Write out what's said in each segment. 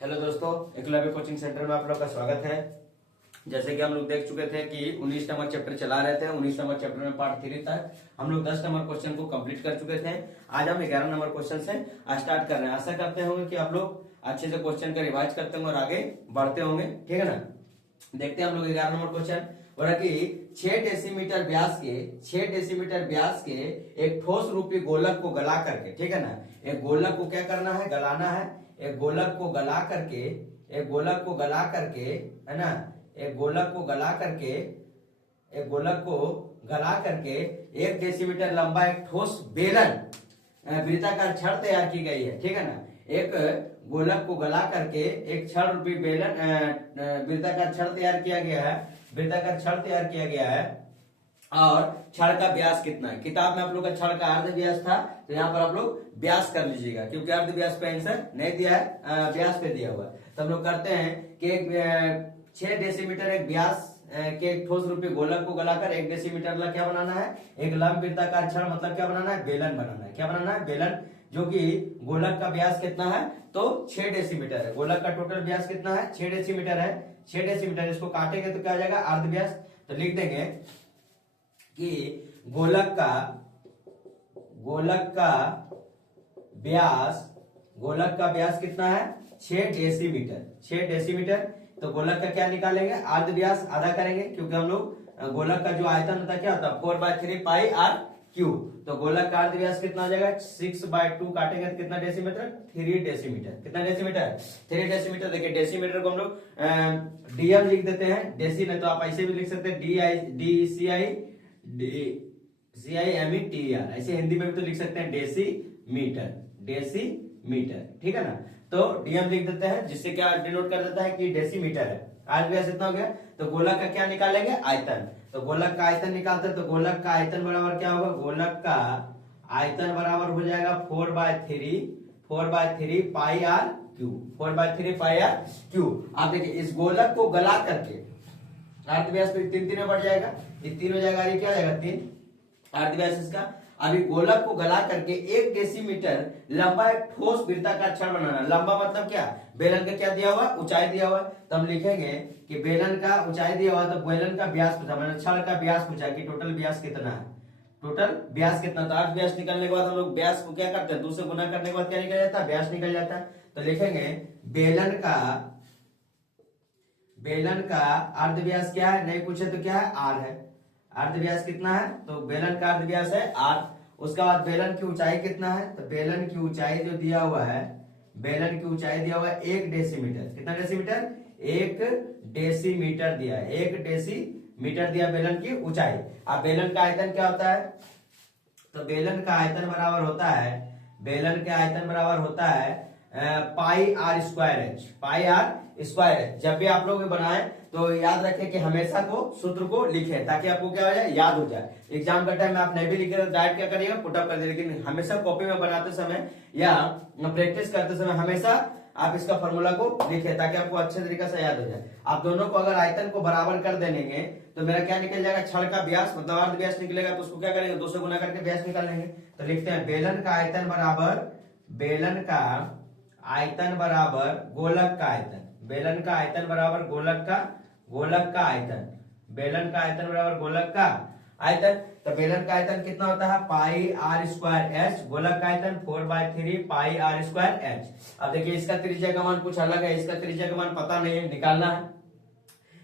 Hello दोस्तों, Eklavya coaching centre में आप लोग का स्वागत है। जैसे कि हम लोग देख चुके थे कि 19 नंबर चैप्टर चला रहे थे। 19 नंबर चैप्टर में पार्ट 3 था। हम लोग 10 नंबर क्वेश्चन को कंप्लीट कर चुके थे। आज हम 11 नंबर क्वेश्चन से स्टार्ट कर रहे हैं। आशा करते होंगे कि आप लोग अच्छे से क्वेश्चन का रिवाइज करते होंगे और आगे बढ़ते होंगे। ठीक है ना। देखते हैं हम लोग 11 नंबर क्वेश्चन। बोला कि 6 डेसीमीटर व्यास के एक ठोस रूपी गोलक को गला करके, ठीक है ना, एक गोलक को क्या करना है, गलाना है। एक गोलक को गला करके है ना, एक गोलक को गला करके 1 डेसीमीटर लंबा एक ठोस बेलन वृत्ताकार छड़ तैयार की गई है। ठीक है ना। एक गोलक को गला करके एक छड़ रूपी बेलन वृत्ताकार छड़ तैयार किया गया है। और छड़ का व्यास कितना है। किताब में आप लोग का छड़ का अर्ध व्यास था, तो यहाँ पर आप लोग व्यास कर लीजिएगा, क्योंकि अर्ध व्यास पे आंसर नहीं दिया है, व्यास पे दिया हुआ है। तो हम लोग करते हैं कि 6 डेसीमीटर एक व्यास के एक ठोस रूपी गोलक को गलाकर 1 डेसीमीटर ला क्या बनाना है, एक लंब वृत्ताकार छड़, मतलब क्या बनाना है, बेलन बनाना है। क्या बनाना है, बेलन, जो कि गोलक का व्यास कितना है, तो 6 डेसीमीटर है। गोलक का टोटल व्यास कितना है, 6 डेसीमीटर है। 6 डेसीमीटर, इसको काटेंगे तो क्या आ जाएगा, अर्ध व्यास। तो लिख देंगे कि गोलक का व्यास कितना है, 6 डेसीमीटर। 6 डेसीमीटर। तो गोलक का क्या निकालेंगे, अर्ध व्यास आधा करेंगे, क्योंकि हम लोग गोलक का जो आयतन होता है क्या होता है, 4/3 पाई आर क्यू। तो गोलक का अर्ध व्यास कितना आ जाएगा, 6/2 काटेंगे तो कितना डेसीमीटर, 3 डेसीमीटर। कितना डेसीमीटर, 3 डेसीमीटर। देखिए डेसीमीटर को हम लोग डीएम लिख देते हैं, डेसी नहीं तो आप ऐसे भी लिख सकते हैं, DCIMETR, ऐसे हिंदी में भी तो लिख सकते हैं डेसीमीटर। ठीक है ना। तो डीएम लिख देते हैं, जिससे क्या डिनोट कर देता है कि डेसीमीटर है। आज व्यास इतना हो गया। तो गोलक का क्या निकालेंगे, आयतन। तो गोलक का आयतन निकालते हैं, तो गोलक का आयतन बराबर क्या होगा, गोलक का आयतन बराबर हो जाएगा 4/3 pi R cube. 4/3 pi R cube. आप देखिए इस गोलक को गला करके अर्ध व्यास तो 3 में बढ़ जाएगा, ये 3 हो जाएगा, ये क्या हो जाएगा 3 अर्ध व्यास इसका। अभी गोलक को गला करके 1 डेसीमीटर लंबा एक ठोस वृत्ताकार छड़ बनाना। लंबा मतलब क्या, बेलन का क्या दिया हुआ, ऊंचाई दिया हुआ। तो हम लिखेंगे कि बेलन का ऊंचाई दिया हुआ, तो बेलन का व्यास पूछा, मतलब छड़ का व्यास पूछा कि टोटल व्यास कितना है, टोटल व्यास कितना। तो अर्ध व्यास निकलने के बाद हम लोग व्यास को क्या करते हैं, 2 से गुना करने के बाद क्या निकल जाता है, व्यास निकल जाता है। तो लिखेंगे बेलन का अर्ध व्यास क्या है, नहीं पूछे तो क्या है, आर है। अर्ध व्यास कितना है, तो बेलन का अर्ध व्यास है आर। उसके बाद बेलन की ऊंचाई कितना है, तो बेलन की ऊंचाई जो दिया हुआ है, 1 डेसीमीटर। कितना डेसीमीटर, 1 डेसीमीटर दिया है, 1 डेसीमीटर दिया बेलन की ऊंचाई। अब बेलन का आयतन क्या होता है, तो बेलन का आयतन बराबर होता है pi R square H. Pi R square H. जब भी आप लोग बनाए तो याद रखें कि हमेशा को सूत्र को लिखें, ताकि आपको क्या हो जाए, याद हो जाए। एग्जाम का टाइम में आप नहीं भी लिखे तो डायरेक्ट क्या करिएगा, पुटअप कर दीजिए। लेकिन हमेशा कॉपी में बनाते समय या प्रैक्टिस करते समय हमेशा आप इसका फॉर्मूला को लिखें, ताकि आपको अच्छे तरीके से याद हो जाए। आप दोनों को अगर आयतन को बराबर कर देंगे तो मेरा क्या निकल जाएगा, छड़ का व्यास, मतलब अर्ध व्यास निकलेगा। तो उसको क्या करेंगे, 2 से गुना करके व्यास निकाल लेंगे। तो लिखते हैं बेलन का आयतन बराबर गोलक का आयतन। बेलन का आयतन बराबर गोलक का आयतन। बेलन का आयतन बराबर गोलक का आयतन। तो बेलन का आयतन कितना होता है, पाई आर स्क्वायर एच। गोलक का आयतन 4/3 पाई आर स्क्वायर एच। अब देखिए इसका त्रिज्या का मान कुछ अलग है, इसका त्रिज्या का मान पता नहीं है, निकालना है।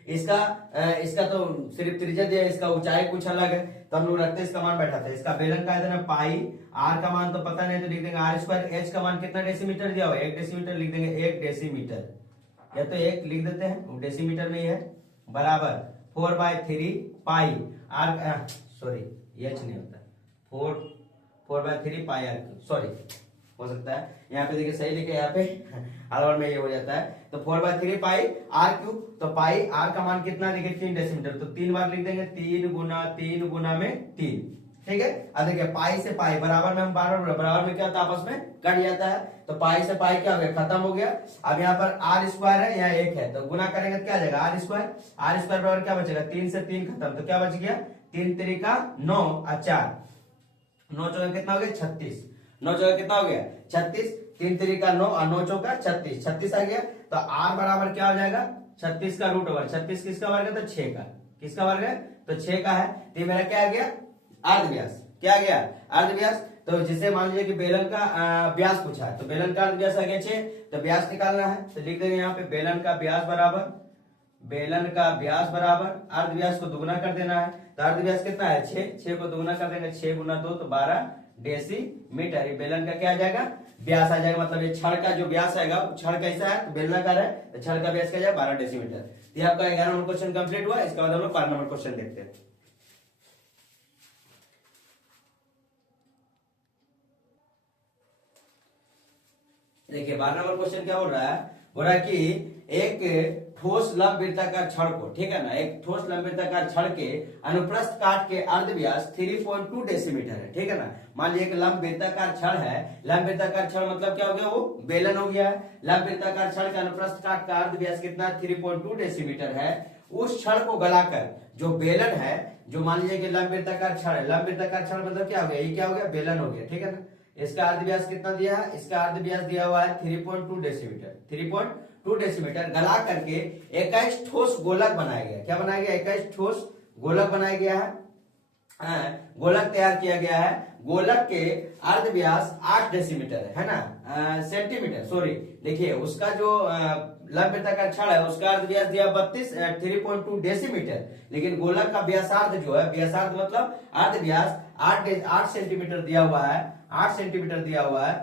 इसका तो सिर्फ त्रिज्या दिया है, इसका ऊंचाई कुछ अलग है, तो हम लोग रखते हैं इसका मान बैठाते हैं। इसका बेलन का आयतन है पाई, आर का मान तो पता नहीं, तो लिख देंगे आर स्क्वायर। एच का मान कितना डेसीमीटर दिया हुआ है, 1 डेसीमीटर, लिख देंगे 1 डेसीमीटर, या तो 1 लिख देते हैं, डेसीमीटर में ही है, बराबर 4/3 पाई आर, सॉरी एच नहीं होता, 4/3 पाई आर, सॉरी हो सकता है यहाँ पे देखिए सही लिखे, यहाँ पे अलवर में ये हो जाता है। तो 4/3 पाई आर क्यूब। तो पाई आर का मान कितना, देखिए 3 डेसीमीटर, तो 3 बार लिख देंगे, 3 गुना में 3। ठीक है। अब देखिए पाई से पाई बराबर में हम बराबर में क्या होता है, आपस में कट जाता है। तो पाई से पाई क्या हो गया, खत्म हो गया। अब यहाँ पर आर स्क्वायर है, यहाँ 1 है, तो गुना करेंगे तो क्या आ जाएगा, आर स्क्वायर बराबर क्या बचेगा, 3 से 3 खत्म, तो क्या बच गया, 3 3 9 और 4, 9 चौका कितना हो गया, 36। 9 चौका कितना हो गया, 36। 3 3 9 और 9 चौका 36, 36 आ गया। तो आर बराबर क्या हो जाएगा 36 का रूट ओवर 36 किसका वर्ग है तो 6 का किसका वर्ग है तो 6 का है। तो ये मेरा क्या आ गया अर्ध व्यास क्या आ गया अर्ध व्यास। तो जिसे मान लीजिए कि बेलन का व्यास पूछा है तो बेलन का अर्ध व्यास आ गया 6 तो व्यास निकालना है तो लिख देंगे यहाँ पे बेलन का व्यास बराबर अर्ध व्यास को दुगुना कर देना है तो अर्ध व्यास कितना है 6 को दुगुना कर देंगे 6 गुना 2 तो 12 डेसीमीटर। ये बेलन का क्या आ जाएगा व्यास आ जाएगा मतलब ये छड़ का जो व्यास आएगा छड़ कैसा है तो बेलनाकार है तो छड़ का व्यास क्या जाएगा 12 डेसीमीटर। तो ये आपका 11 नंबर क्वेश्चन कंप्लीट हुआ। इसके बाद हम लोग 12 नंबर क्वेश्चन देखते हैं। देखिए 12 नंबर क्वेश्चन क्या बोल रहा है कि एक ठोस लंब वृत्ताकार छड़ को ठीक है ना एक ठोस लंब वृत्ताकार छड़ के अनुप्रस्थ काट के अर्ध व्यास 3.2 डेसीमीटर है ठीक है ना। मान लीजिए कि लंब वृत्ताकार छड़ है लंब वृत्ताकार छड़ मतलब क्या हो गया वो बेलन हो गया है। लंब वृत्ताकार छड़ का अनुप्रस्थ काट का अर्ध व्यास कितना 3.2 डेसीमीटर है। उस छड़ को गलाकर जो बेलन है जो मान लीजिए कि लंब वृत्ताकार छड़ है लंब वृत्ताकार छड़ मतलब क्या हो गया ये क्या हो गया बेलन हो गया ठीक है ना। इसका अर्ध व्यास कितना दिया है इसका अर्ध व्यास दिया हुआ है 3.2 डेसीमीटर 3.2 डेसीमीटर गला करके 21 ठोस गोलक बनाया गया। क्या बनाया गया 21 ठोस गोलक बनाया गया है गोलक तैयार किया गया है। गोलक के अर्ध व्यास 8 डेसीमीटर है ना सेंटीमीटर सॉरी देखिए उसका जो लंब वृत्ताकार छड़ है उसका अर्ध व्यास दिया 3.2 डेसीमीटर लेकिन गोलक का व्यासार्ध जो है व्यासार्ध मतलब अर्ध व्यास 8 सेंटीमीटर दिया हुआ है 8 सेंटीमीटर दिया हुआ है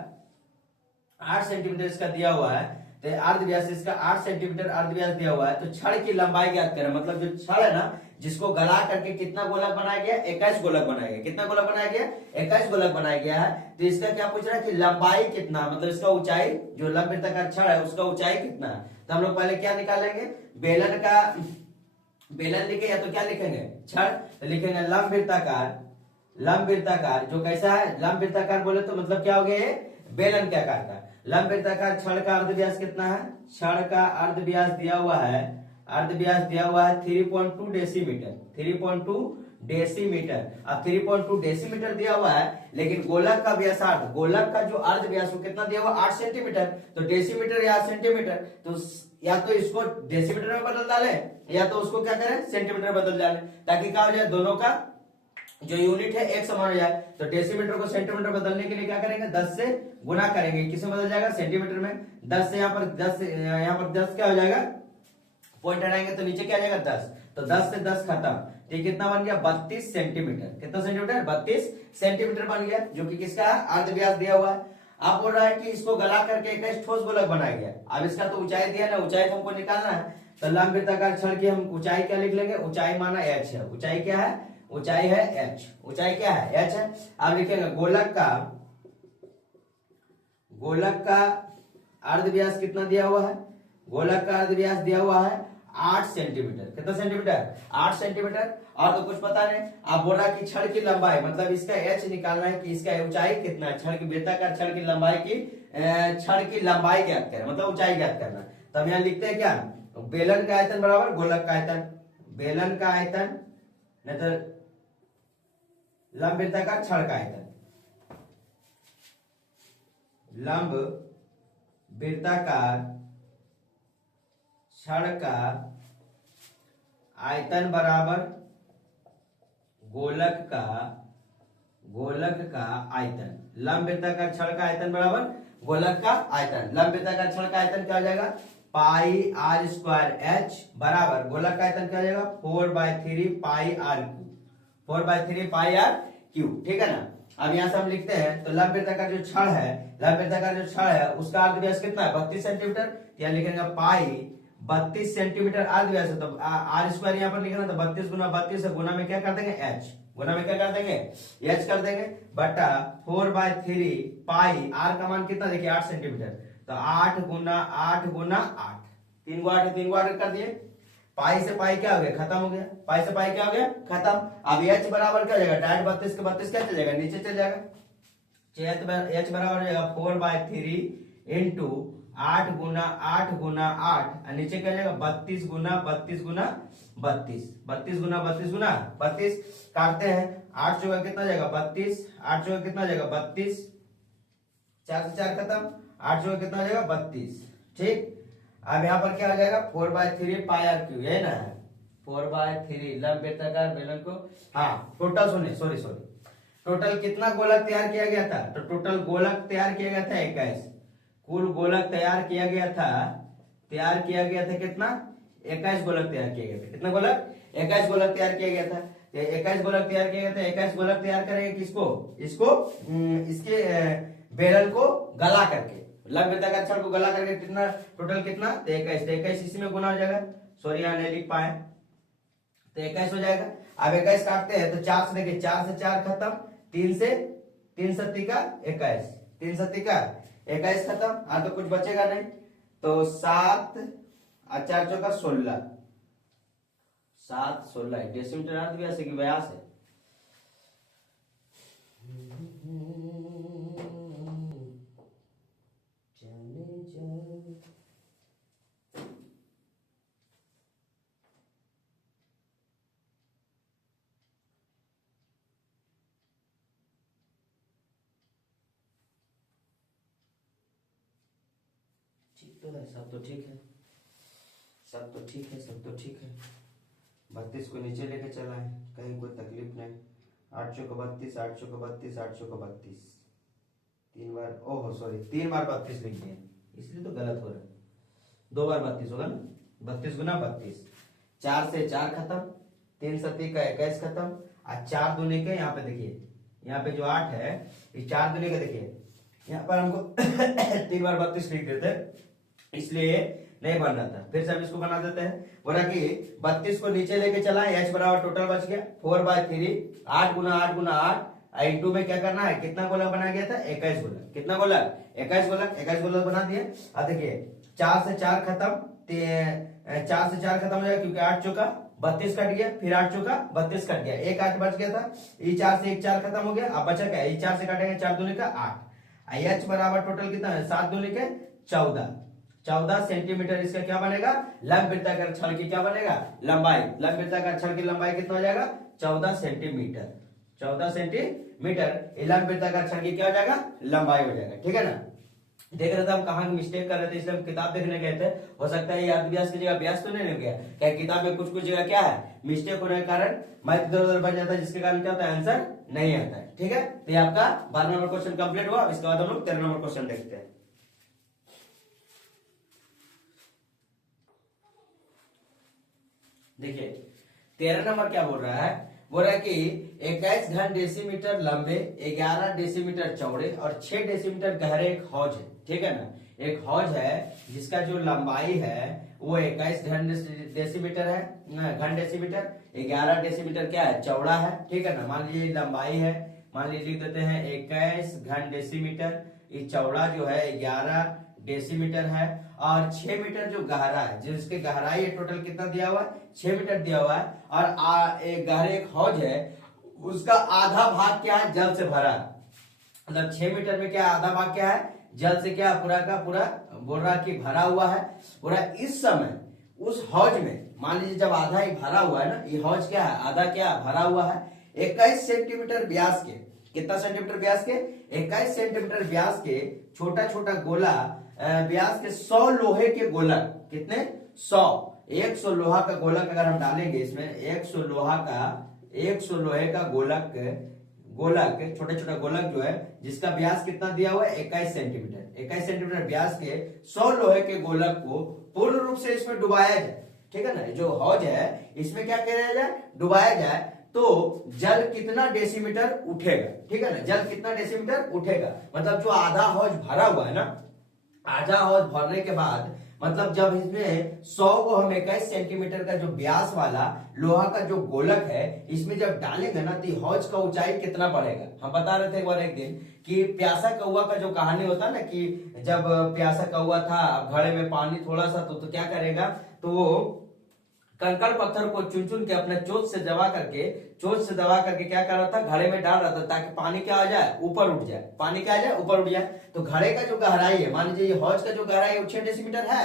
8 सेंटीमीटर इसका दिया हुआ है। तो अर्ध व्यास इसका 8 सेंटीमीटर अर्ध व्यास दिया हुआ है। तो छड़ की लंबाई ज्ञात करें मतलब जो छड़ है ना जिसको गला करके कितना गोलक बनाया गया 21 गोलक बनाया गया। कितना गोलक बनाया गया 21 गोलक बनाया गया है। तो इसका क्या पूछ रहा है कि लंबाई कितना मतलब इसका ऊंचाई जो लंब वृत्ताकार छड़ है उसका ऊंचाई कितना है। तो हम लोग पहले क्या निकालेंगे बेलन लिखे या तो क्या लिखेंगे छड़ तो लिखेंगे लंब वृत्ताकार जो कैसा है लंब वृत्ताकार बोले तो मतलब क्या हो गया ये बेलन के आकार का। लंब वृत्ताकार छड़ का अर्ध व्यास कितना है छड़ का अर्ध व्यास दिया हुआ है 3.2 डेसीमीटर 3.2 डेसीमीटर। अब 3.2 डेसीमीटर दिया हुआ है लेकिन गोलक का व्यासार्ध गोलक का जो अर्ध व्यास वो कितना दिया हुआ 8 सेंटीमीटर। तो डेसीमीटर या सेंटीमीटर तो या तो इसको डेसीमीटर में बदल डाले या तो उसको क्या करें सेंटीमीटर में बदल डाले ताकि क्या हो जाए दोनों का जो यूनिट है एक समान हो जाए। तो डेसीमीटर को सेंटीमीटर बदलने के लिए क्या करेंगे 10 से गुना करेंगे किसमें बदल जाएगा सेंटीमीटर में 10 से यहाँ पर 10 क्या हो जाएगा पॉइंट हटाएंगे तो नीचे क्या आ जाएगा 10 तो 10 से 10 खत्म। तो कितना बन गया 32 सेंटीमीटर कितना सेंटीमीटर 32 सेंटीमीटर बन गया जो कि किसका अर्ध व्यास दिया हुआ है। आप बोल रहा है कि इसको गला करके 21 ठोस गोलक बनाया गया। अब इसका तो ऊंचाई दिया ना ऊंचाई हमको निकालना है तो लंब वृत्ताकार छड़ की हम ऊंचाई क्या लिख लेंगे ऊंचाई माना h है। ऊंचाई क्या है ऊंचाई है h ऊंचाई क्या है h है। अब लिखेंगे गोलक का अर्ध व्यास कितना दिया हुआ है गोलक का अर्ध व्यास दिया हुआ है 8 सेंटीमीटर कितना सेंटीमीटर 8 सेंटीमीटर। और तो कुछ पता नहीं आप बोल रहा है कि छड़ की लंबाई मतलब इसका h निकालना है कि इसका ऊंचाई कितना है छड़ की वृत्ताकार छड़ की लंबाई की छड़ की लंबाई ज्ञात करें मतलब ऊंचाई ज्ञात करना। तो हम यहाँ लिखते हैं क्या बेलन का आयतन बराबर गोलक का आयतन बेलन का आयतन नहीं तो लंब वृत्ताकार छड़ का आयतन लंब वृत्ताकार छड़ का आयतन बराबर गोलक का आयतन लंब वृत्ताकार छड़ का आयतन बराबर गोलक का आयतन। लंब वृत्ताकार छड़ का आयतन क्या हो जाएगा पाई आर स्क्वायर एच बराबर गोलक का आयतन क्या हो जाएगा 4/3 pi R cube 4/3 pi R cube ठीक है ना। अब यहाँ से हम लिखते हैं तो लंब वृत्ताकार जो छड़ है उसका अर्ध व्यास कितना है 32 सेंटीमीटर। यहाँ लिखेंगे पाई 32 सेंटीमीटर अर्ध व्यास है तो आर स्क्वायर यहाँ पर लिखना तो 32 गुना 32 है गुना में क्या कर देंगे h गुना में क्या कर देंगे h कर देंगे बटा 4/3 पाई आर का मान कितना देखिए 8 सेंटीमीटर तो 8 गुना 8 3 गो 8 कर दिए पाई से पाई क्या हो गया खत्म हो गया पाई से पाई क्या हो गया खत्म। अब h बराबर क्या हो जाएगा डायरेक्ट 32 के 32 क्या चल जाएगा नीचे चल जाएगा h बराबर हो जाएगा 4/3 इंटू 8 गुना 8 और नीचे क्या जाएगा 32 गुना 32 काटते हैं 8 चौका कितना जाएगा 32 8 चौका कितना जाएगा 32 4 से 4 खत्म 8 चौका कितना जाएगा 32 ठीक। अब यहाँ पर क्या हो जाएगा 4/3 पाई आर क्यू, है ना 4/3 लंब वृत्ताकार बेलन को, हाँ टोटल सुनिए सॉरी टोटल कितना गोलक तैयार किया गया था, तो टोटल गोलक तैयार किया गया था 21, कुल गोलक तैयार किया गया था कितना 21 गोलक तैयार किया गया था, कितना गोलक 21 गोलक तैयार किया गया था, 21 गोलक तैयार किया गया था, 21 गोलक तैयार करेंगे किसको, इसके बेलन को गला करके, लंब वृत्ताकार छड़ को गला करके कितना टोटल कितना 21 इसी में गुना हो जाएगा, सॉरी यहाँ नहीं लिख पाए तो 21 हो जाएगा। अब 21 काटते हैं तो 4 से देखिए 4 से 4 खत्म, 3 से 3 सत्ती का 21, 3 सत्ती का 21 खत्म, तो कुछ बचेगा नहीं, तो 7 और 4 चौका 16, 7 16 डेसीमीटर अर्थ व्यास है कि व्यास है, तो है सब तो ठीक है, सब तो ठीक है, सब तो ठीक है। 32 को नीचे लेके चला है, कहीं कोई तकलीफ नहीं। 8 चौका 32, 8 चौका 32, 8 चौका 32, 3 बार, ओहो सॉरी 3 बार 32 लिख दिए, इसलिए तो गलत हो रहा है, 2 बार 32 होगा ना, 32 गुना 32, 4 से 4 खत्म, 3 सत्ती का 21 खत्म, और 4 दूनी के यहाँ पे देखिए, यहाँ पे जो 8 है ये 4 दूनी का देखिए, यहाँ पर हमको 3 बार 32 लिख देते, इसलिए नहीं बन रहा था, फिर से हम इसको बना देते हैं। बोला कि 32 को नीचे लेके चला, h बराबर टोटल बच गया 4/3, 8 गुना 8 गुना 8 इंटू में क्या करना है, कितना गोलक बना गया था 21 गोलक, कितना गोलक 21 गोलक बना दिए। अब देखिए 4 से 4 खत्म, 4 से 4 खत्म हो जाएगा क्योंकि 8 चौका 32 कट गया, फिर 8 चौका 32 कट गया, एक 8 बच गया था, ये 4 से 1 4 खत्म हो गया, अब बचा क्या, ये 4 से काटेंगे 4 दूनी का 8, h बराबर टोटल कितना है 7 दूनी के 14 सेंटीमीटर इसका क्या बनेगा, लंब वृत्ताकार छड़ की क्या बनेगा लंबाई, लंब वृत्ताकार छड़ की लंबाई कितना हो जाएगा 14 सेंटीमीटर, 14 सेंटीमीटर लंब वृत्ताकार छड़ की क्या हो जाएगा लंबाई हो जाएगा, ठीक है ना। देख रहे थे हम कहाँ मिस्टेक कर रहे थे, इसलिए हम किताब देखने गए थे, हो सकता है ये अर्धव्यास की जगह व्यास तो नहीं हो गया, क्या किताब में कुछ जगह क्या है मिस्टेक होने के कारण मैथ इधर उधर बन जाता है, जिसके कारण क्या होता है आंसर नहीं आता है, ठीक है। तो ये आपका 12 नंबर क्वेश्चन कंप्लीट हुआ। इसके बाद हम लोग 13 नंबर क्वेश्चन देखते हैं। देखिए 13 नंबर क्या बोल रहा है, बोल रहा है कि 21 घन डेसीमीटर लंबे, 11 डेसीमीटर चौड़े और 6 डेसीमीटर गहरे एक हौज है, ठीक है ना। एक हौज है जिसका जो लंबाई है वो 21 घन डेसीमीटर है, घन डेसीमीटर, 11 डेसीमीटर क्या है चौड़ा है, ठीक है ना। मान लीजिए लंबाई है, मान लीजिए लिख देते हैं 21 घन डेसीमीटर, ये चौड़ा जो है 11 डेसीमीटर है, और 6 मीटर जो गहरा है, जिसके गहराई टोटल कितना दिया हुआ है 6 मीटर दिया हुआ है, और एक गहरे एक हौज है उसका आधा भाग क्या है जल से भरा है, मतलब 6 मीटर में क्या आधा भाग क्या है जल से क्या पूरा का पूरा बोल रहा कि भरा हुआ है पूरा। इस समय उस हौज में मान लीजिए जब आधा ही भरा हुआ है ना, ये हौज क्या है आधा क्या भरा हुआ है, 21 सेंटीमीटर व्यास के, कितना सेंटीमीटर व्यास के 21 सेंटीमीटर व्यास के छोटा छोटा गोला व्यास के 100 लोहे के गोलक, कितने 100 लोहा का गोलक अगर हम डालेंगे इसमें 100 लोहे का गोलक छोटे छोटे गोलक जो है जिसका व्यास कितना दिया हुआ है 21 सेंटीमीटर व्यास के 100 लोहे के गोलक को पूर्ण रूप से इसमें डुबाया जाए, ठीक है ना। जो हौज है इसमें क्या किया जाए डुबाया जाए, तो जल कितना डेसीमीटर उठेगा, ठीक है ना। जल कितना डेसीमीटर उठेगा, मतलब जो आधा हौज भरा हुआ है ना, आधा हौज भरने के बाद मतलब जब इसमें 100 को हम 21 सेंटीमीटर का जो व्यास वाला लोहा का जो गोलक है इसमें जब डालेंगे ना तो हौज का ऊंचाई कितना बढ़ेगा। हम बता रहे थे एक बार एक दिन कि प्यासा कौवा का जो कहानी होता है ना, कि जब प्यासा कौवा था घड़े में पानी थोड़ा सा तो क्या करेगा, तो वो कंकड़ पत्थर को चुन चुन के अपने चोंच से दबा करके क्या कर रहा था घड़े में डाल रहा था, ताकि पानी क्या आ जाए ऊपर उठ जाए, पानी क्या आ जाए ऊपर उठ जाए। तो घड़े का जो गहराई है, मान लीजिए ये हौज का जो गहराई है 6 डेसीमीटर है,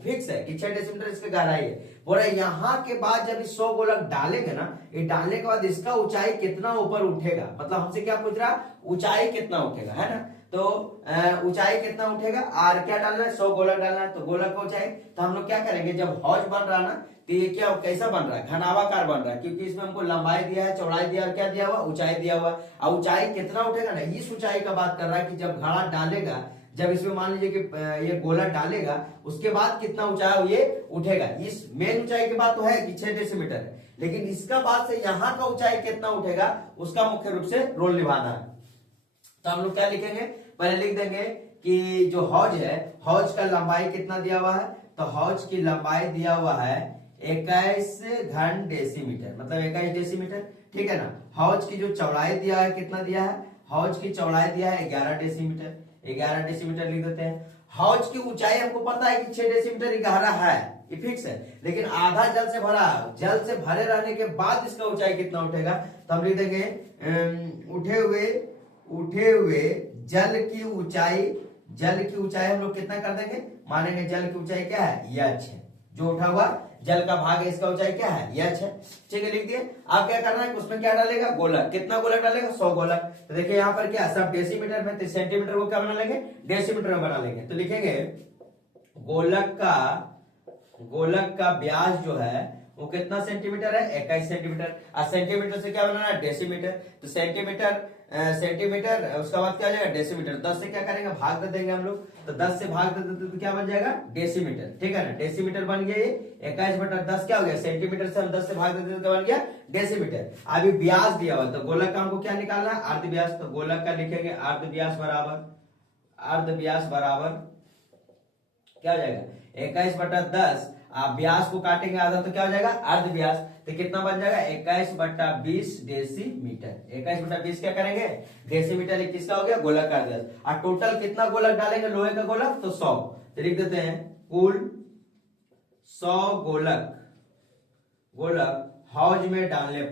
फिक्स है कि 6 डेसीमीटर इसकी गहराई है। बोल रहा है यहाँ के बाद जब इस 100 गोलक डालेंगे ना, ये डालने के बाद इसका ऊंचाई कितना ऊपर उठेगा, मतलब हमसे क्या पूछ रहा, ऊंचाई कितना उठेगा, है ना। तो ऊंचाई कितना उठेगा, आर क्या डालना है, 100 गोलक डालना है, तो गोलक का ऊंचाई, तो हम लोग क्या करेंगे, जब हौज बन रहा ना, तो ये क्या कैसा बन रहा है, घनावाकार बन रहा है, क्योंकि इसमें हमको लंबाई दिया है, चौड़ाई दिया, और क्या दिया हुआ, ऊंचाई दिया हुआ। और ऊंचाई कितना उठेगा ना, इस ऊंचाई का बात कर रहा है कि जब घड़ा डालेगा, जब इसमें मान लीजिए कि ये गोला डालेगा, उसके बाद कितना ऊंचाई ये उठेगा। इस मेन ऊंचाई के बाद तो है कि 6 डेसीमीटर है, लेकिन इसका बाद से यहाँ का ऊंचाई कितना उठेगा, उसका मुख्य रूप से रोल निभाना है। तो हम लोग क्या लिखेंगे, पहले लिख देंगे कि जो हौज है, हौज का लंबाई कितना दिया हुआ है, तो हौज की लंबाई दिया हुआ है 21 घन डेसीमीटर, मतलब 21 डेसीमीटर, ठीक है ना। हौज की जो चौड़ाई दिया है, कितना दिया है, हौज की चौड़ाई दिया है 11 डेसीमीटर, 11 डेसीमीटर लिख देते हैं। हौज की ऊंचाई हमको पता है कि 6 डेसीमीटर गहरा है, ये फिक्स है, लेकिन आधा जल से भरा, जल से भरे रहने के बाद इसका ऊंचाई कितना उठेगा, तो हम लिख देंगे उठे हुए जल की ऊंचाई, जल की ऊंचाई हम लोग कितना कर देंगे, मानेंगे जल की ऊंचाई क्या है, यह है, जो उठा हुआ जल का भाग है, इसका ऊंचाई क्या है, यह है, ठीक है, लिख दिए। आप क्या करना है, उसमें क्या डालेगा, गोलक, कितना गोलक डालेगा, 100 गोलक। तो देखिए यहाँ पर क्या सब डेसीमीटर में, तो सेंटीमीटर को क्या बना लेंगे, डेसीमीटर में बना लेंगे। तो लिखेंगे गोलक का व्यास जो है वो कितना सेंटीमीटर है, 21 सेंटीमीटर। और सेंटीमीटर से क्या बनाना है, डेसीमीटर, तो सेंटीमीटर उसका बाद क्या हो जाएगा, डेसीमीटर। 10 से क्या करेंगे, भाग दे देंगे हम लोग, तो 10 से भाग दे देते तो क्या बन जाएगा, डेसीमीटर, ठीक है ना। डेसीमीटर बन गया, ये 21/10 क्या हो गया, सेंटीमीटर से हम 10 से भाग देते तो बन गया डेसीमीटर। अभी व्यास दिया हुआ, तो गोलक का हमको क्या निकालना है, अर्ध व्यास, तो गोलक का लिखेंगे अर्ध व्यास बराबर क्या हो जाएगा, 21/10, आप व्यास को काटेंगे आधा तो क्या हो जाएगा, अर्ध व्यास, तो कितना बन जाएगा, 21/20 डेसीमीटर। 21/20 क्या करेंगे, डेसीमीटर, किसका हो गया, गोलक का व्यास। और टोटल कितना गोलक डालेंगे, लोहे का गोलक, तो 100, तो लिख देते हैं कुल 100 गोलक हौज में डालने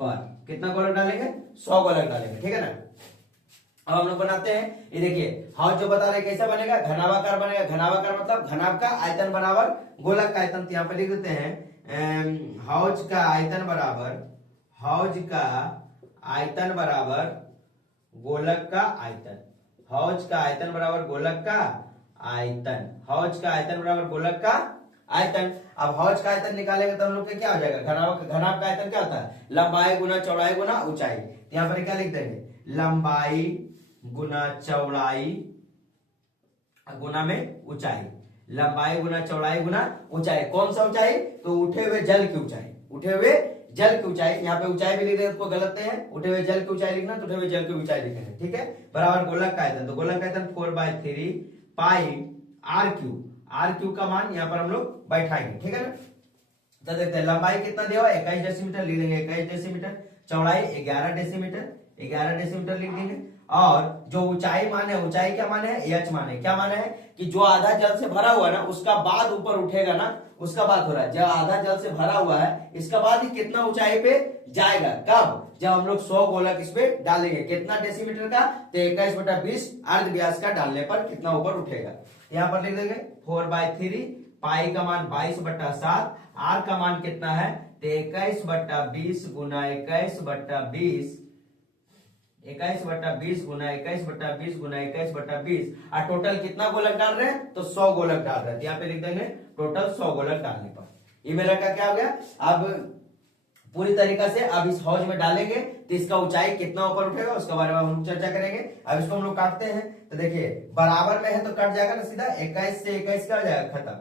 पर कितना गोलक डालेंगे, 100 गोलक डालेंगे, ठीक है ना। अब हम लोग बनाते हैं, ये देखिए हौज जो बता रहे कैसा बनेगा, घनावाकार बनेगा। घनावाकार मतलब घनाभ का आयतन बराबर गोलक का आयतन, तो यहाँ पे लिख देते हैं हौज का आयतन बराबर गोलक का आयतन, हौज का आयतन बराबर गोलक का आयतन, हौज का आयतन बराबर गोलक का आयतन। अब हौज का आयतन निकालेंगे तो हम लोग क्या हो जाएगा, घनाभ का आयतन क्या होता है, लंबाई गुना चौड़ाई गुना ऊंचाई। तो यहाँ पर क्या लिख देंगे, लंबाई गुना चौड़ाई गुना में ऊंचाई, लंबाई गुना चौड़ाई गुना ऊंचाई। कौन सा ऊंचाई, तो उठे हुए जल की ऊंचाई, यहाँ पे ऊंचाई भी लिख देंगे तो गलत नहीं है, उठे हुए जल की ऊंचाई लिखना, तो उठे हुए जल की ऊंचाई लिखेंगे, ठीक है, बराबर गोलक का आयतन, तो गोलक का आयतन 4/3 पाई आर क्यू का मान यहाँ पर हम लोग बैठाएंगे, ठीक है ना। तो देखते हैं लंबाई कितना दिया हुआ, 21 डेसीमीटर लिख देंगे, 21 डेसीमीटर, चौड़ाई 11 डेसीमीटर लिख देंगे। और जो ऊंचाई माने, ऊंचाई क्या माने है, एच माने, क्या माने है कि जो आधा जल से भरा हुआ है ना, उसका बाद ऊपर उठेगा ना, उसका बात हो रहा है। जब आधा जल से भरा हुआ है, इसका बाद ही कितना ऊंचाई पे जाएगा, कब, जब हम लोग 100 गोलक इसमें डालेंगे, कितना डेसीमीटर का, तो 21/20 अर्ध व्यास का डालने पर कितना ऊपर उठेगा। यहाँ पर लिख देंगे 4/3 पाई का मान 22/7, आर का मान कितना है, तो 21/20 गुना 21/20 गुना 21/20 और टोटल कितना गोलक डाल रहे हैं, तो 100 गोलक डाल रहे हैं। यहाँ पे लिख देंगे टोटल 100 गोलक डालने पर ये मेरा क्या हो गया। अब पूरी तरीका से अब इस हौज में डालेंगे तो इसका ऊंचाई कितना ऊपर उठेगा उसके बारे में हम चर्चा करेंगे। अब इसको हम लोग काटते हैं, तो देखिए बराबर में है तो कट जाएगा ना सीधा, 21 से 21 क्या हो जाएगा, खत्म,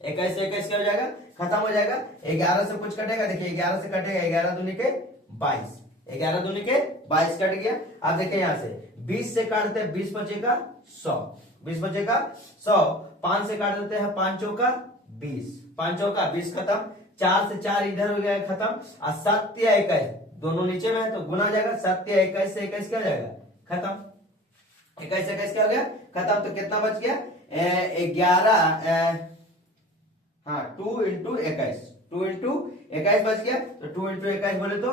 21 से 21 क्या हो जाएगा, खत्म हो जाएगा। 11 से कुछ कटेगा, देखिए 11 से कटेगा, 11 दूनी के 22, 11 दूनी के 22 कट गया। अब देखिए यहाँ से 20 से काटते हैं, 20 बचेगा 100, 20 बचेगा 100, 5 से काट देते हैं, 5 चौका 20, 5 चौका 20 खत्म, 4 से 4 इधर हो गया खत्म, और 7 या 21 दोनों नीचे में है तो गुना जाएगा, 7 या 21 से 21 क्या हो जाएगा, खत्म, 21 से 21 क्या हो गया, खत्म। तो कितना बच गया, 11, हाँ 2 इंटू 21 बच गया। तो 2 इंटू 21 बोले तो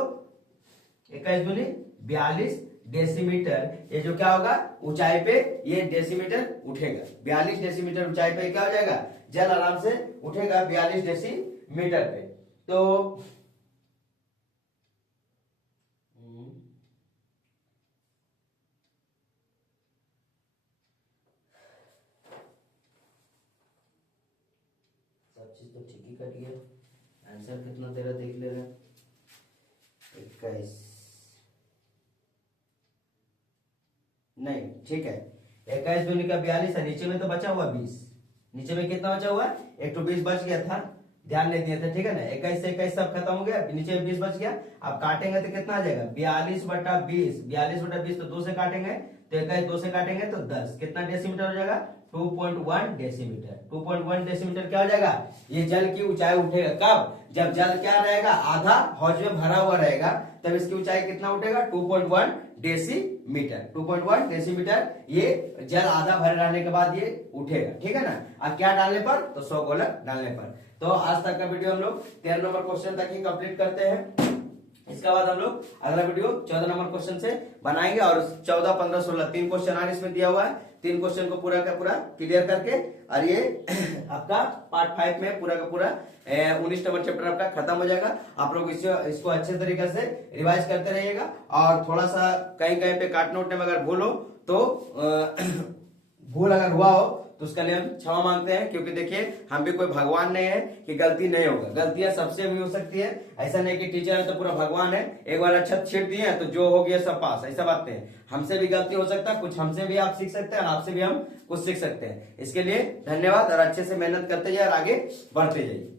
21 दूनी 42, डेसीमीटर, ये जो क्या होगा ऊंचाई पे ये डेसीमीटर उठेगा। 42 डेसीमीटर ऊंचाई पे क्या हो जाएगा, जल आराम से उठेगा 42 डेसीमीटर पे। तो सब चीज तो ठीक ही कट गया। आंसर कितना तेरा देख ले रहे, 21 नहीं, ठीक है 21 दूनी का 42 है, नीचे में तो बचा हुआ 20, नीचे में कितना बचा हुआ, एक तो 20 बच गया था, ध्यान नहीं दिए थे, ठीक है ना। 21 से 21 सब खत्म हो गया, नीचे में 20 बच गया। अब काटेंगे तो कितना आ जाएगा 42/20, 42/20 तो 2 से काटेंगे तो 21 2 से काटेंगे तो 10, कितना डेसीमीटर हो जाएगा 2.1 डेसीमीटर। 2.1 डेसीमीटर क्या हो जाएगा, ये जल की ऊंचाई उठेगा। कब, जब जल क्या रहेगा, आधा हौज में भरा हुआ रहेगा, तब इसकी ऊंचाई कितना उठेगा 2.1 डेसीमीटर। 2.1 डेसीमीटर ये जल आधा भरे रहने के बाद ये उठेगा, ठीक है ना। अब क्या डालने पर, तो 100 गोलक डालने पर। तो आज तक का वीडियो हम लोग 13 नंबर क्वेश्चन तक ही कंप्लीट करते हैं। इसके बाद हम लोग अगला वीडियो 14 नंबर क्वेश्चन से बनाएंगे, और 14, 15, 16 तीन क्वेश्चन और इसमें दिया हुआ है। तीन क्वेश्चन को पूरा का पूरा क्लियर करके, और ये आपका पार्ट 5 में पूरा का पूरा 19 नंबर चैप्टर आपका खत्म हो जाएगा। आप लोग इसको अच्छे तरीके से रिवाइज करते रहिएगा, और थोड़ा सा कहीं कहीं पे काटने उठने में अगर भूल हो तो भूल अगर हुआ हो तो उसका लिए हम क्षमा मांगते हैं, क्योंकि देखिए हम भी कोई भगवान नहीं है कि गलती नहीं होगा, गलतियां सबसे भी हो सकती है। ऐसा नहीं कि टीचर है तो पूरा भगवान है, एक बार अच्छा छीट दिए तो जो हो गया सब पास, ऐसा बात नहीं है। हमसे भी गलती हो सकता है, कुछ हमसे भी आप सीख सकते हैं और आपसे भी हम कुछ सीख सकते हैं। इसके लिए धन्यवाद, और अच्छे से मेहनत करते जाइए और आगे बढ़ते जाइए।